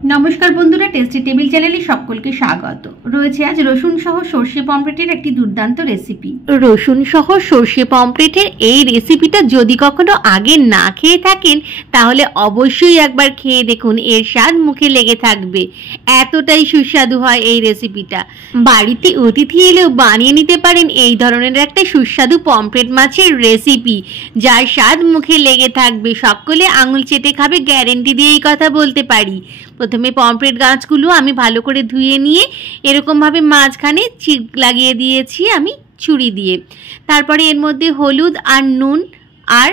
নমস্কার বন্ধুরা, tasty table চ্যানেলে সকলকে স্বাগত। রয়েছে আজ রসুন সহ সর্ষে পমফ্রেটের একটি দুর্দান্ত রেসিপি। রসুন সহ সর্ষে পমফ্রেটের এই রেসিপিটা যদি কখনো আগে না খেয়ে থাকেন তাহলে অবশ্যই একবার খেয়ে দেখুন, এর স্বাদ মুখে লেগে থাকবে। এতটাই সুস্বাদু হয় এই রেসিপিটা। বাড়িতে অতিথি এলেও বানিয়ে নিতে পারেন এই ধরনের একটা সুস্বাদু পমফ্রেট মাছের রেসিপি, যার স্বাদ মুখে লেগে থাকবে। সকলে আঙুল চেটে খাবে, গ্যারেন্টি দিয়ে এই কথা বলতে পারি। প্রথমে পমফ্রেট গাছগুলো আমি ভালো করে ধুয়ে নিয়ে এরকমভাবে মাঝখানে চিক লাগিয়ে দিয়েছি আমি ছুরি দিয়ে। তারপরে এর মধ্যে হলুদ আর নুন আর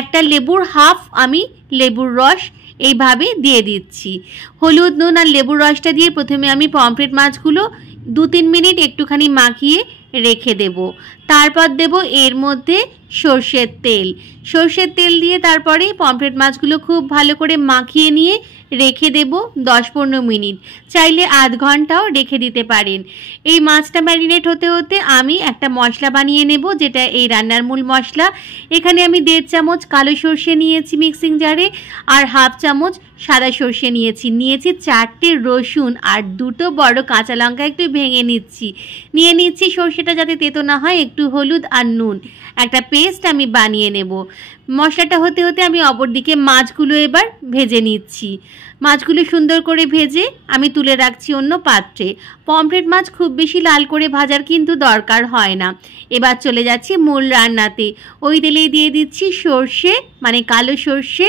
একটা লেবুর হাফ আমি লেবুর রস এইভাবে দিয়ে দিচ্ছি। হলুদ, নুন আর লেবুর রসটা দিয়ে প্রথমে আমি পমফ্রেট মাছগুলো 2-3 মিনিট একটুখানি মাখিয়ে রেখে দেব। তারপর দেব এর মধ্যে সর্ষের তেল। সর্ষের তেল দিয়ে তারপরে পমফ্রেট মাছগুলো খুব ভালো করে মাখিয়ে নিয়ে রেখে দেব 10-15 মিনিট, চাইলে আধ ঘন্টাও রেখে দিতে পারেন। এই মাছটা ম্যারিনেট হতে হতে আমি একটা মশলা বানিয়ে নেব, যেটা এই রান্নার মূল মশলা। এখানে আমি 1.5 চামচ কালো সর্ষে নিয়েছি মিক্সিং জারে, আর হাফ চামচ সাদা সর্ষে নিয়েছি 4টে রসুন আর 2টো বড় কাঁচা লঙ্কা একটু ভেঙে নিচ্ছি সর্ষেটা যাতে তেতো না হয়। একটু হলুদ আর নুন, একটা পেস্ট আমি বানিয়ে নেব। মশলাটা হতে হতে আমি অপরদিকে মাছগুলো এবার ভেজে নিচ্ছি। মাছগুলো সুন্দর করে ভেজে আমি তুলে রাখছি অন্য পাত্রে। পমফ্রেট মাছ খুব বেশি লাল করে ভাজার কিন্তু দরকার হয় না। এবার চলে যাচ্ছি মূল রান্নাতে। ওই তেলেই দিয়ে দিচ্ছি সর্ষে মানে কালো সর্ষে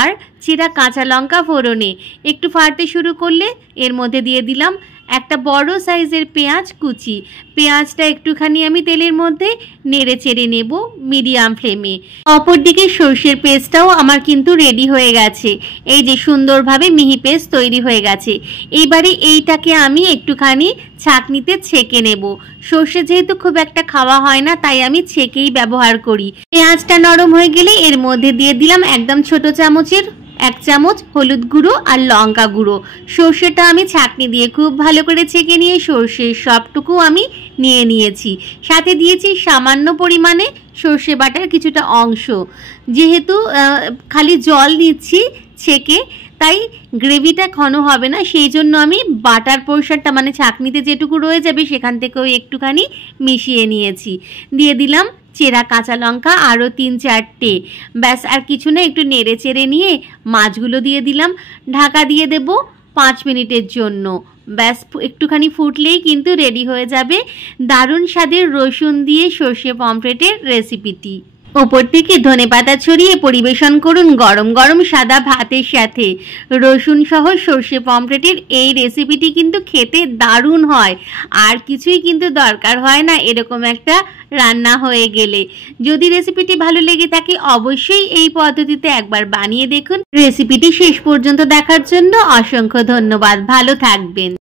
আর চেরা কাঁচা লঙ্কা ফোড়নে। একটু ফাটতে শুরু করলে এর মধ্যে দিয়ে দিলাম একটা বড় সাইজের পেঁয়াজ কুচি। পেঁয়াজটা একটুখানি আমি তেলের মধ্যে নেড়ে চেড়ে নেব মিডিয়াম ফ্লেমে। অপরদিকে সর্ষের পেস্টটাও আমার কিন্তু রেডি হয়ে গেছে। এই যে সুন্দরভাবে মিহি পেস্ট তৈরি হয়ে গেছে। এইবারে এইটাকে আমি একটুখানি ছাঁকনিতে ছেঁকে নেব। সর্ষে যেহেতু খুব একটা খাওয়া হয় না, তাই আমি ছেঁকেই ব্যবহার করি। পেঁয়াজটা নরম হয়ে গেলে এর মধ্যে দিয়ে দিলাম একদম ছোট চামচের 1 চামচ হলুদ গুঁড়ো আর লঙ্কা গুঁড়ো। সর্ষেটা আমি ছাঁকনি দিয়ে খুব ভালো করে ছেঁকে নিয়ে সর্ষের সবটুকু আমি নিয়ে নিয়েছি। সাথে দিয়েছি সামান্য পরিমাণে সর্ষে বাটার কিছুটা অংশ। যেহেতু খালি জল নিচ্ছি ছেঁকে, তাই গ্রেভিটা ঘন হবে না, সেই জন্য আমি বাটার পোর্শনটা মানে ছাঁকনিতে যেটুকু রয়ে যাবে সেখান থেকেও একটুখানি মিশিয়ে নিয়েছি। দিয়ে দিলাম চেরা কাঁচা লঙ্কা আরও 3-4টে। ব্যাস, আর কিছু না, একটু নেড়ে চেড়ে নিয়ে মাছগুলো দিয়ে দিলাম। ঢাকা দিয়ে দেব 5 মিনিটের জন্য। ব্যাস, একটুখানি ফুটলেই কিন্তু রেডি হয়ে যাবে দারুণ স্বাদের রসুন দিয়ে সর্ষে পমফ্রেটের রেসিপিটি। ওপর থেকে ধনেপাতা ছড়িয়ে পরিবেশন করুন গরম গরম সাদা ভাতের সাথে। রসুন সহ সর্ষে পমফ্রেটের এই রেসিপিটি কিন্তু খেতে দারুণ হয়, আর কিছুই কিন্তু দরকার হয় না এরকম একটা রান্না হয়ে গেলে। যদি রেসিপিটি ভালো লেগে থাকে অবশ্যই এই পদ্ধতিতে একবার বানিয়ে দেখুন। রেসিপিটি শেষ পর্যন্ত দেখার জন্য অসংখ্য ধন্যবাদ। ভালো থাকবেন।